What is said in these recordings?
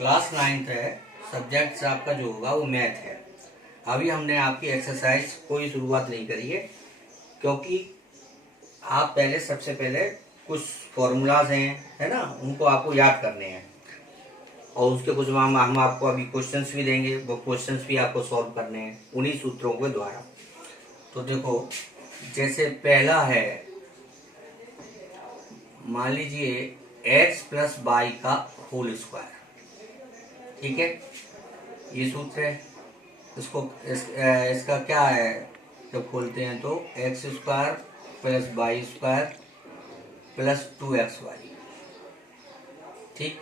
Class 9th है, subject आपका जो होगा वो मैथ है। अभी हमने आपकी एक्सरसाइज कोई शुरुआत नहीं करी है, क्योंकि आप सबसे पहले कुछ फॉर्मूलाज हैं, है ना, उनको आपको याद करने हैं और उसके कुछ हम आपको अभी क्वेश्चंस भी देंगे, वो क्वेश्चंस भी आपको सॉल्व करने हैं उन्हीं सूत्रों के द्वारा। तो देखो, जैसे पहला है, मान लीजिए x प्लस वाई का होल स्क्वायर, ठीक है, ये सूत्र है। इसका क्या है, जब खोलते हैं तो x square plus y square plus 2xy, ठीक।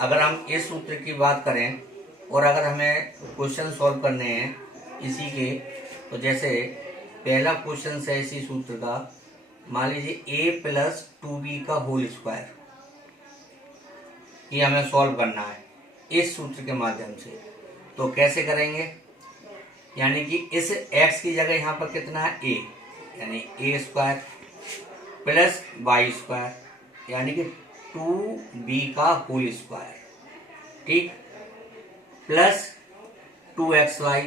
अगर हम इस सूत्र की बात करें और अगर हमें क्वेश्चन सॉल्व करने हैं इसी के, तो जैसे पहला क्वेश्चन है इसी सूत्र का, मान लीजिए a प्लस 2b का होल स्क्वायर, ये हमें सॉल्व करना है इस सूत्र के माध्यम से। तो कैसे करेंगे, यानी कि इस x की जगह यहाँ पर कितना है a, यानी a square plus y square यानी कि 2b का होल स्क्वायर, ठीक, प्लस 2xy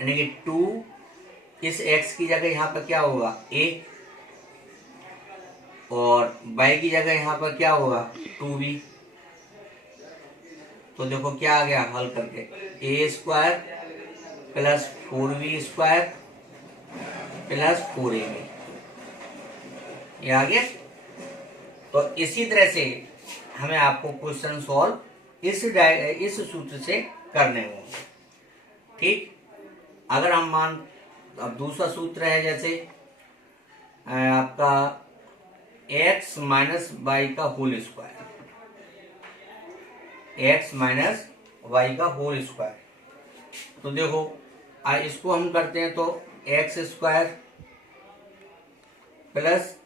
यानी कि 2, इस x की जगह यहाँ पर क्या होगा a और y की जगह यहाँ पर क्या होगा 2b। तो देखो क्या आ गया हल करके, a square plus 4b square plus 4ab, ये आ गया। तो इसी तरह से हमें आपको क्वेश्चन सॉल्व इस सूत्र से करने होंगे, ठीक। अगर हम अब दूसरा सूत्र है, जैसे आपका x माइनस वाई का whole square, x minus y का होल स्क्वायर। तो देखो इसको हम करते हैं तो x square plus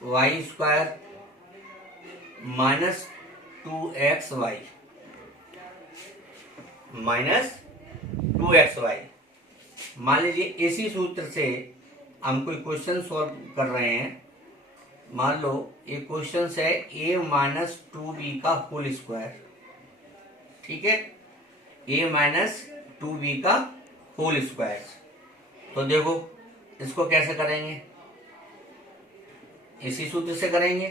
y square minus 2xy minus 2xy। मान लीजिए इसी सूत्र से हम कोई क्वेश्चन सॉल्व कर रहे हैं, मान लो ये क्वेश्चन है a माइनस 2b का होल स्क्वायर, ठीक है, a माइनस 2b का होल स्क्वायर। तो देखो इसको कैसे करेंगे, इसी सूत्र से करेंगे,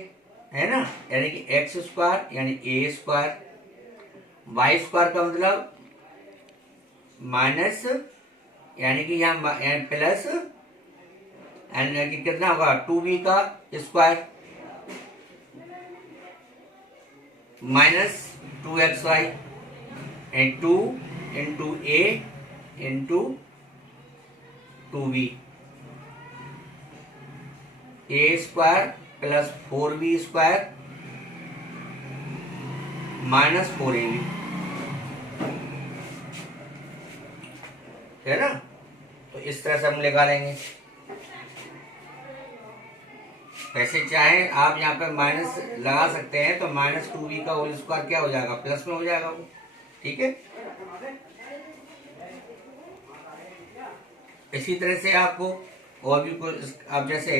है ना, यानी कि एक्स स्क्वायर यानी a स्क्वायर, वाई स्क्वायर का मतलब माइनस यानी कि यहाँ प्लस यानी कि कितना होगा 2b का square minus 2xy and 2 into a into 2b, a square plus 4b square minus 4ab, है ना। तो इस तरह से हम निकालेंगे। वैसे चाहे आप यहाँ पे माइनस लगा सकते हैं, तो माइनस 2b का होल स्क्वायर क्या हो जाएगा, प्लस में हो जाएगा वो, ठीक है। इसी तरह से आपको और भी कुछ, अब जैसे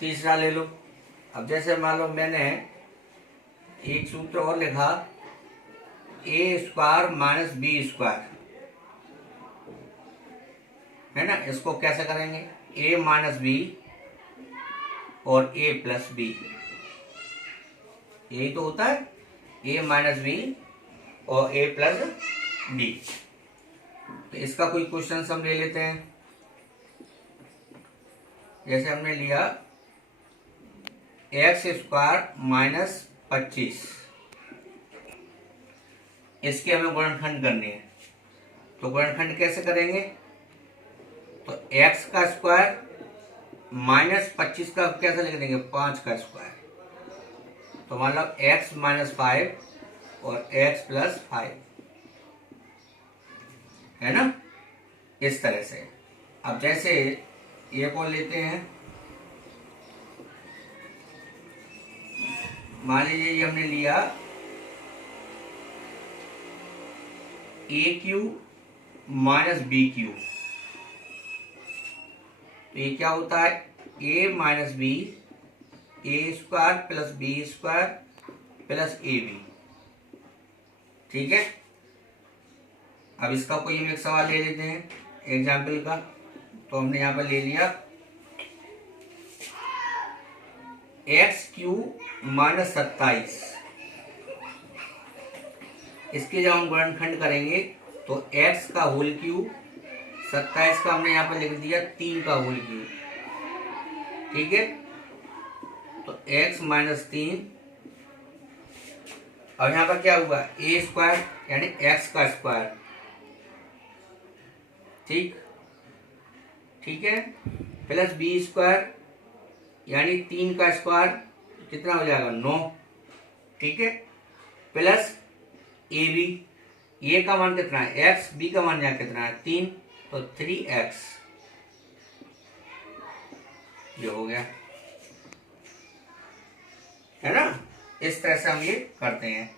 तीसरा ले लो। अब जैसे मान लो मैंने एक सूत्र और लिखा a square minus b square, है ना। इसको कैसे करेंगे, a माइनस बी और a प्लस बी, यही तो होता है, a माइनस बी और a प्लस बी। तो इसका कोई क्वेश्चन हम ले लेते हैं। जैसे हमने लिया एक्स स्क्वायर माइनस 25, इसके हमें गुणनखंड करनी है। तो गुणनखंड कैसे करेंगे, तो x का स्क्वायर माइनस 25 का कैसे लिख देंगे 5 का स्क्वायर, तो मतलब x माइनस 5 और x प्लस 5, है ना, इस तरह से। अब जैसे ये को लेते हैं, मान लीजिए ये हमने लिया a cube minus b cube, तो ये क्या होता है a minus b a square plus b square plus a b. ठीक है, अब इसका कोई हम एक सवाल ले लेते हैं एग्जाम्पल का। तो हमने यहां पर ले लिया x³ - 27। इसके जब हम गुणनखंड करेंगे तो x का होल क्यूब, 27 का हमने यहाँ पर लिख दिया 3 का होल क्यूब। ठीक है, तो x - 3। अब यहाँ पर क्या हुआ, a स्क्वायर यानी x का स्क्वायर। ठीक है, प्लस बी स्क्वायर यानी 3 का स्क्वायर कितना हो जाएगा 9। ठीक है, प्लस ए बी, ए का मान कितना है x, बी का मान यहाँ कितना है 3, तो 3x। ये हो गया, है ना। इस तरह से हम ये करते हैं।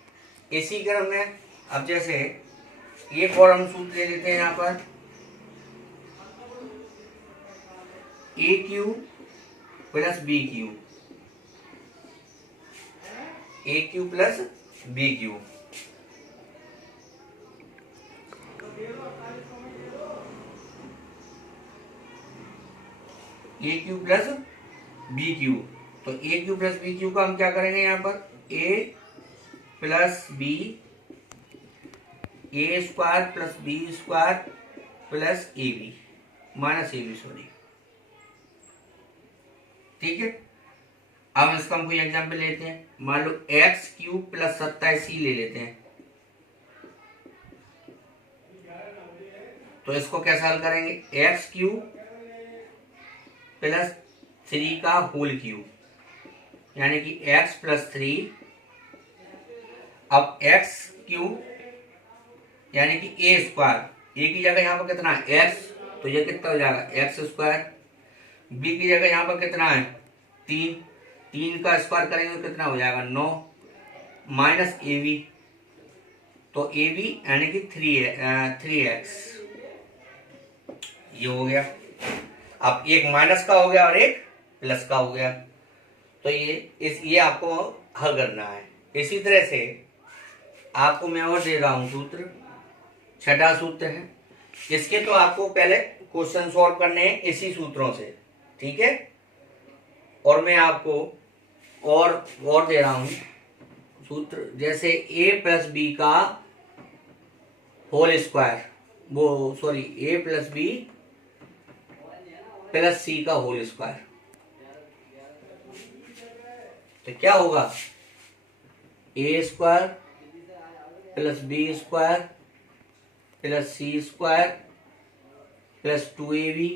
इसी क्रम में अब जैसे एक और हम सूत्र ले लेते हैं यहाँ पर, a³ plus b³, a³ plus b³। a³ plus b³, तो a³ प्लस b³ का हम क्या करेंगे यहाँ पर, a plus b, a square plus b square plus a b minus a b, sorry. ठीक है, अब इसका हम कोई एग्जाम्पल लेते हैं। मान लो x³ प्लस 27c ले लेते हैं। तो इसको कैसे हल करेंगे, x³ प्लस 3 का होल क्यूब यानी कि x प्लस 3। अब x³ यानी कि a स्क्वायर, a की जगह यहाँ पर कितना है x, तो ये कितना हो जाएगा x स्क्वायर। b की जगह यहाँ पर कितना है 3, 3 का स्क्वायर करेंगे तो कितना हो जाएगा 9 माइनस ए बी, तो ए बी यानी कि 3x। ये हो गया। अब एक माइनस का हो गया और एक प्लस का हो गया, तो ये आपको हल करना है। इसी तरह से आपको मैं और दे रहा हूं सूत्र, छठा सूत्र है। इसके तो आपको पहले क्वेश्चन सॉल्व करने हैं इसी सूत्रों से। ठीक है, और मैं आपको और दे रहा हूं सूत्र, जैसे a प्लस बी का होल स्क्वायर, वो sorry a plus b plus c का होल स्क्वायर। तो क्या होगा, a square plus b square plus c square plus 2ab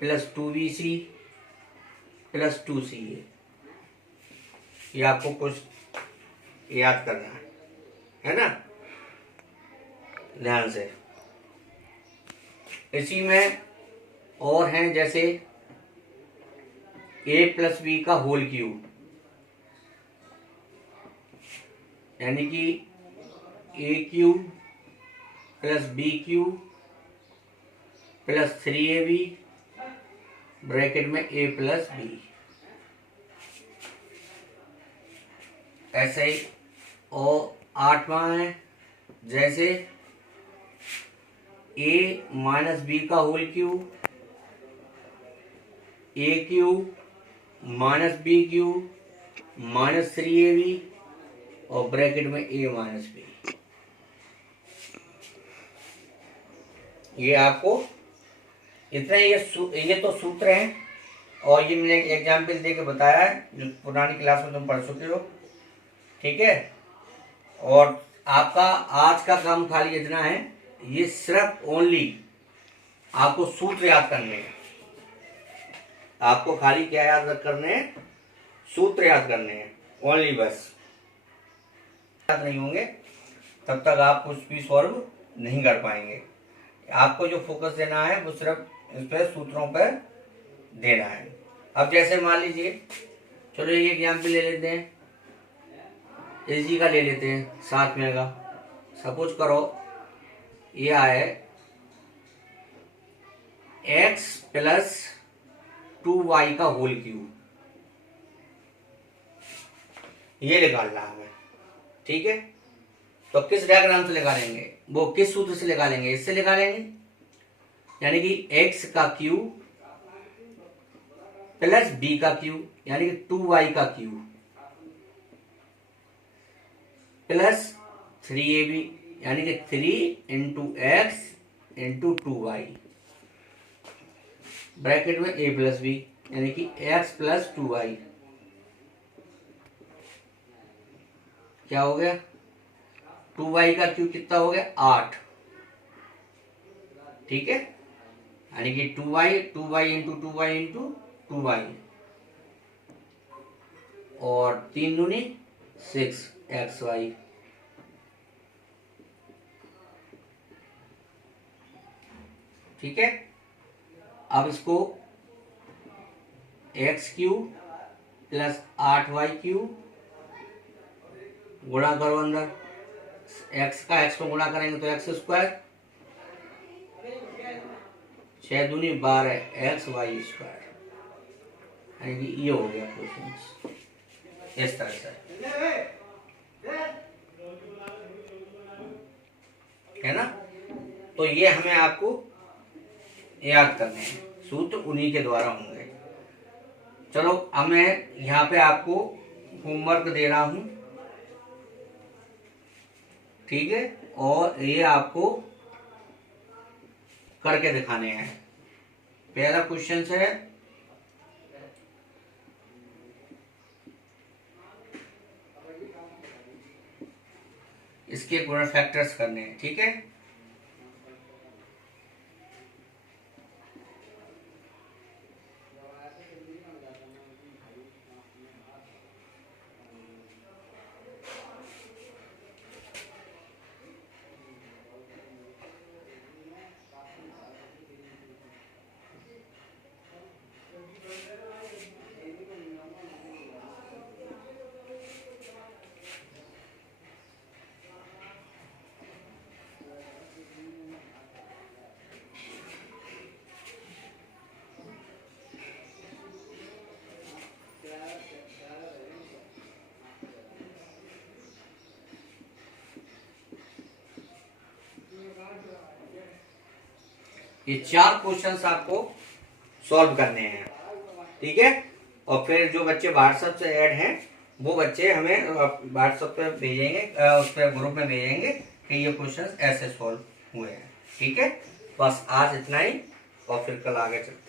plus 2bc plus 2ca। ये आपको कुछ याद करना है ना, ध्यान से। इसी में और हैं जैसे a प्लस बी का होल क्यूब यानी कि a³ plus b³ plus 3ab bracket में a प्लस बी। ऐसे ही और 8वां है जैसे a माइनस बी का whole cube, a³ minus b³ minus 3ab और ब्रैकेट में a माइनस बी। ये आपको इतना, ये तो सूत्र हैं और ये मैंने एक एग्जाम्पल दे के बताया है जो पुरानी क्लास में तुम पढ़ चुके हो। ठीक है, और आपका आज का काम खाली इतना है, ये सिर्फ ओनली आपको सूत्र याद करने हैं। आपको खाली क्या याद करने हैं, सूत्र याद करने हैं ओनली, बस। याद नहीं होंगे तब तक आप कुछ भी सॉल्व नहीं कर पाएंगे। आपको जो फोकस देना है वो सिर्फ इस पर सूत्रों पर देना है। अब जैसे मान लीजिए, चलो ये एग्जाम्पल ले लेते हैं, इसी का ले लेते हैं 7 में का। सपोज करो ये आए x प्लस 2y का होल क्यूब। ये निकालना हमें, ठीक है। तो किस डायग्राम से निकालेंगे, वो किस सूत्र से निकालेंगे, इससे निकालेंगे, यानी कि x का क्यूब प्लस b का क्यूब यानी कि 2y का क्यूब प्लस 3ab यानी कि 3 into x into 2y bracket में a प्लस बी यानी कि x प्लस 2y क्या हो गया, 2y का क्यूब कितना हो गया 8, ठीक है, यानी कि 2y into 2y into 2y और 3 दूनी 6xy, ठीक है। अब इसको x cube plus 8y cube गुणा करो, अंदर x का x को गुणा करेंगे तो x स्क्वायर, 6 दूनी 12 xy स्क्वायर, यानी कि ये हो गया क्वेश्चन इस तरह से, है ना। तो ये हमें आपको याद करने हैं, सूत्र उन्हीं के द्वारा होंगे। चलो अब मैं यहाँ पे आपको होमवर्क दे रहा हूं, ठीक है, और ये आपको करके दिखाने हैं। पहला क्वेश्चन है इसके गुणन फैक्टर्स करने हैं, ठीक है। ये 4 क्वेश्चंस आपको सॉल्व करने हैं, ठीक है। और फिर जो बच्चे व्हाट्सएप से ऐड हैं वो बच्चे हमें व्हाट्सएप पे भेजेंगे, उस पर ग्रुप में भेजेंगे कि ये क्वेश्चंस ऐसे सॉल्व हुए हैं, ठीक है। बस आज इतना ही और फिर कल आगे चलते हैं।